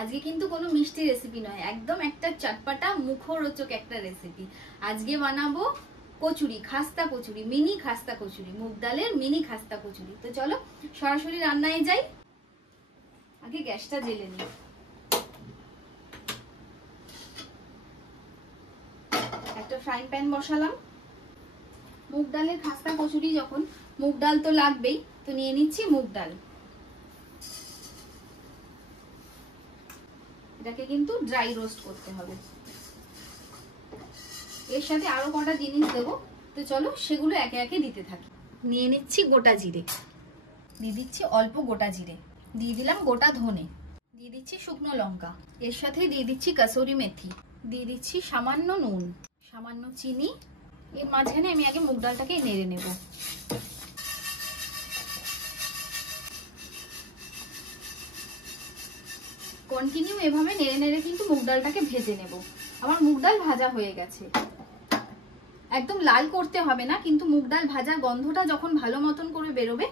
আজকে কিন্তু কোনো মিষ্টি রেসিপি নয়, একদম একটা চটপটা মুখরোচক একটা রেসিপি। আজকে বানাবো কচুরি, খাস্তা কচুরি, মিনি খাস্তা কচুরি, মুগ ডালের মিনি খাস্তা কচুরি। তো চলো সরাসরি রান্নায় যাই। আগে গ্যাসটা জ্বেলে নিই। একটা ফ্রাইং প্যান বসালাম। মুগ ডালের খাস্তা কচুরি যখন, মুগ ডাল তো লাগবেই, তো নিয়ে নিচ্ছি মুগ ডাল। এটাকে কিন্তু ড্রাই রোস্ট করতে হবে। এর সাথে আরো কটা জিনিস দেবো, তো চলো সেগুলো একে একে দিতে থাকি। নিয়ে নিচ্ছি গোটা জিরে, দিয়ে দিচ্ছি অল্প গোটা জিরে, দিয়ে দিলাম গোটা ধনে, দিয়ে দিচ্ছি শুকনো লঙ্কা, এর সাথে দিয়ে দিচ্ছি কাসুরি মেথি, দিয়ে দিচ্ছি সামান্য নুন, সামান্য চিনি। এর মাঝখানে আমি আগে মুগ ডালটাকে নেড়ে নেব। কন্টিনিউ এভাবে নেড়ে নেড়ে কিন্তু মুগ ডালটাকে ভেজে নেব। আমার মুগ ডাল ভাজা হয়ে গেছে। একদম লাল করতে হবে না, কিন্তু মুগ ডাল ভাজার গন্ধটা যখন ভালো মতন করে বেরোবে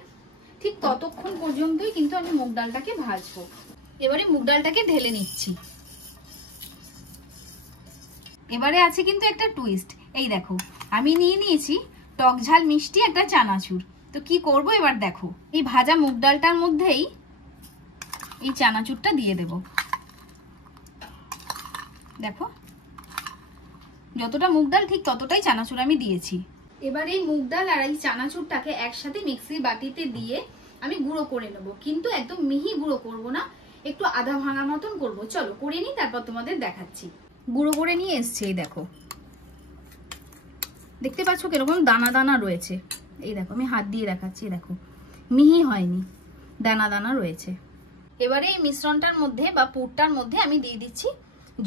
ঠিক ততক্ষণ পর্যন্তই কিন্তু আমি মুগ ডালটাকে ভাজবো। এবারে মুগ ডালটাকে ঢেলে নিচ্ছি। এবারে আছে কিন্তু একটা টুইস্ট। এই দেখো, আমি নিয়ে নিয়েছি টক ঝাল মিষ্টি একটা চানাচুর। তো কি করব এবার দেখো, এই ভাজা মুগ ডালটার মধ্যেই এই চানাচুরটা দিয়ে দেব। দেখো, যতটা মুগ ডাল ঠিক ততটাই চানাচুর আমি দিয়েছি। এবার এই মুগ ডাল আর এই চানাচুরটাকে একসাথে মিক্সির বাটিতে দিয়ে আমি গুঁড়ো করে নেব, কিন্তু একদম মিহি গুঁড়ো করব না, একটু আধা ভাঙা মতন করব। চলো করে নিই, তারপর তোমাদের দেখাচ্ছি। গুঁড়ো করে নিয়ে এসছে। এই দেখো, দেখতে পাচ্ছ কিরকম দানা দানা রয়েছে। এই দেখো, আমি হাত দিয়ে দেখাচ্ছি, দেখো মিহি হয়নি, দানা দানা রয়েছে। এবারে এই মিশ্রণটার মধ্যে বা পুরটার মধ্যে আমি দিয়ে দিচ্ছি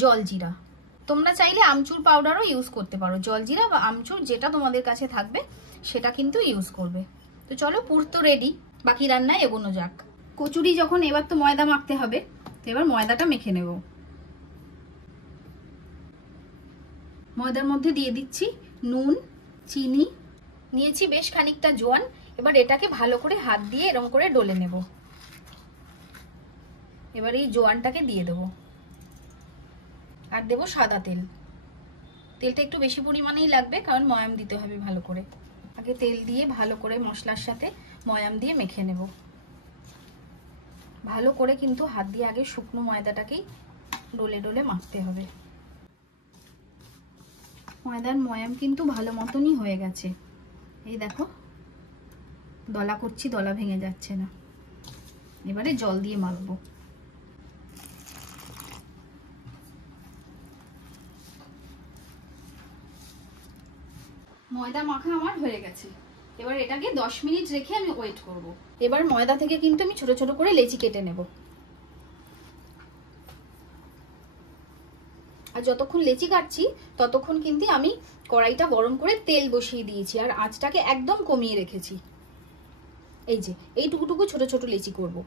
জলজিরা। তোমরা চাইলে আমচুর পাউডারও ইউজ করতে পারো। জলজিরা বা আমচুর যেটা তোমাদের কাছে থাকবে সেটা কিন্তু ইউজ করবে। তো চলো, পুর তো রেডি, বাকি রান্নায় এগোনো যাক। কচুরি যখন, এবার তো ময়দা মাখতে হবে, তো এবার ময়দাটা মেখে নেব। ময়দার মধ্যে দিয়ে দিচ্ছি নুন, চিনি, নিয়েছি বেশ খানিকটা জোয়ান। এবার এটাকে ভালো করে হাত দিয়ে এরকম করে ডলে নেব। এবার এই জোয়ানটাকে দিয়ে দেবো, আর দেবো সাদা তেল। তেলটা একটু বেশি পরিমাণেই লাগবে, কারণ ময়াম দিতে হবে ভালো করে। আগে তেল দিয়ে ভালো করে মশলার সাথে ময়াম দিয়ে মেখে নেব। ভালো করে কিন্তু হাত দিয়ে আগে শুকনো ময়দাটাকেই ডলে ডলে মাখতে হবে। ময়দার ময়াম কিন্তু ভালো মতনই হয়ে গেছে। এই দেখো, দলা করছি, দলা ভেঙে যাচ্ছে না। এবারে জল দিয়ে মাখবো। ময়দা মাখা আমার হয়ে গেছে। এবার এটাকে 10 মিনিট রেখে আমি ওয়েট করব। এবার ময়দা থেকে কিন্তু আমি ছোট ছোট করে লেচি কেটে নেব। আর যতক্ষণ লেচি কাটছি ততক্ষণ কিন্তু আমি কড়াইটা গরম করে তেল বসিয়ে দিয়েছি, আর আঁচটাকে একদম কমিয়ে রেখেছি। এই যে এইটুকুটুকু ছোট ছোট লেচি করব।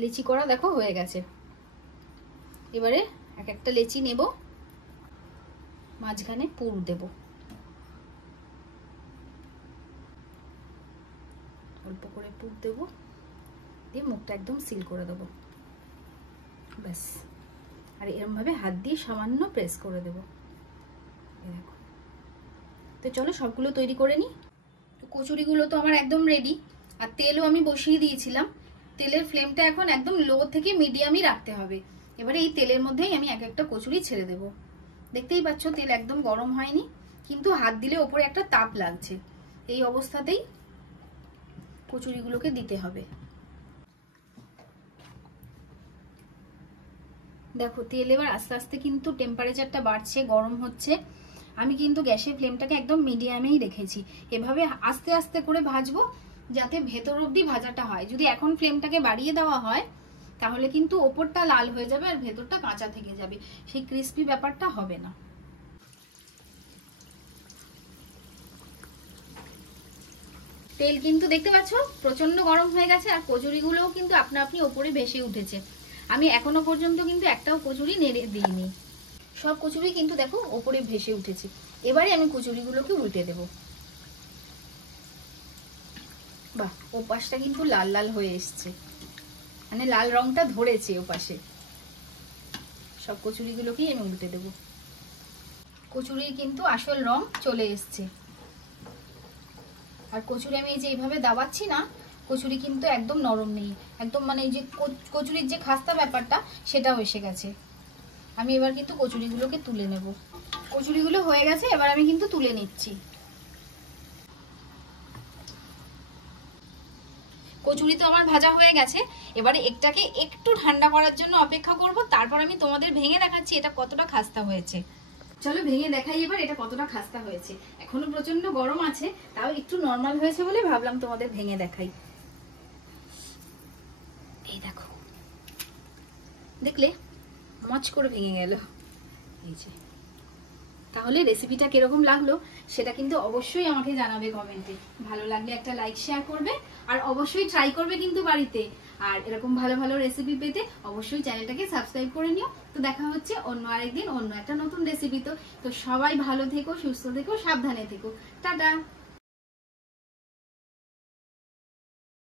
লেচি করা দেখো হয়ে গেছে। এবারে এক একটা লেচি নেব, মাঝখানে পুর দেব। অল্প করে পুর দেব, দিয়ে মুখটা একদম সিল করে দেব, ব্যাস। আর এরকম ভাবে হাত দিয়ে সামান্য প্রেস করে দেব। দেখো, তো চলো সবগুলো তৈরি করে নিই। তো কচুরিগুলো তো আমার একদম রেডি, আর তেলও আমি বসিয়ে দিয়েছিলাম। তেলের ফ্লেমটা এখন একদম লো থেকে মিডিয়ামই রাখতে হবে। এবারে এই তেলের মধ্যেই আমি এক একটা কচুরি ছেড়ে দেব। দেখতেই পাচ্ছ তেল একদম গরম হয়নি, কিন্তু হাত দিলে ওপরে একটা তাপ লাগছে। এই অবস্থাতেই কচুরিগুলোকে দিতে হবে। দেখো, তেল এবার আস্তে আস্তে কিন্তু টেম্পারেচারটা বাড়ছে, গরম হচ্ছে। আমি কিন্তু গ্যাসের ফ্লেমটাকে একদম মিডিয়ামেই রেখেছি। এভাবে আস্তে আস্তে করে ভাজবো, যাতে ভেতর অবধি ভাজাটা হয়। যদি এখন ফ্লেমটাকে বাড়িয়ে দেওয়া হয় তাহলে কিন্তু ওপরটা লাল হয়ে যাবে আর ভেতরটা কাঁচা থেকে যাবে, সেই ক্রিস্পি ব্যাপারটা হবে না। তেল কিন্তু দেখতে পাচ্ছ প্রচন্ড গরম হয়ে গেছে, আর কচুরিগুলোও কিন্তু আপনা আপনি ওপরে ভেসে উঠেছে। আমি এখনো পর্যন্ত কিন্তু একটাও কচুরি নেড়ে দিইনি। সব কচুরি কিন্তু দেখো ওপরে ভেসে উঠেছে। এবারে আমি কচুরিগুলোকে উল্টে দেব। বাহ, ওপাশটা কিন্তু লাল লাল হয়ে এসছে। মানে লাল রংটা ধরেছে ওপাশে। সব কচুরিগুলোকেই আমি উল্টে দেবো। কচুরির কিন্তু আসল রং চলে এসছে। আর কচুরি আমি এই যে এইভাবে দাবাচ্ছি না, কচুরি কিন্তু একদম নরম নেই, একদম মানে এই যে কচুরির যে খাস্তা ব্যাপারটা সেটাও এসে গেছে। আমি এবার কিন্তু কচুরিগুলোকে তুলে নেব। কচুরিগুলো হয়ে গেছে, এবার আমি কিন্তু তুলে নিচ্ছি। কচুরি তো আমার ভাজা হয়ে গেছে, এবারে একটাকে একটু ঠান্ডা করার জন্য অপেক্ষা করব, তারপর আমি তোমাদের ভেঙে দেখাচ্ছি এটা কতটা খাস্তা হয়েছে। চলো ভেঙে দেখাই এবার এটা কতটা খাস্তা হয়েছে। এখনো প্রচন্ড গরম আছে, তাও একটু নরমাল হয়েছে বলে ভাবলাম তোমাদের ভেঙে দেখাই। এই দেখো, দেখলে মচ করে ভেঙে গেল। এই যে, তাহলে রেসিপিটা কিরকম লাগলো সেটা কিন্তু অবশ্যই আমাকে জানাবে কমেন্টে। ভালো লাগলে একটা লাইক শেয়ার করবে, আর অবশ্যই ট্রাই করবে কিন্তু বাড়িতে। আর এরকম ভালো ভালো রেসিপি পেতে অবশ্যই চ্যানেলটাকে সাবস্ক্রাইব করে নিও। তো দেখা হচ্ছে অন্য আরেকদিন অন্য একটা নতুন রেসিপি। তো সবাই ভালো থেকো, সুস্থ থেকো, সাবধানে থেকো। টাটা।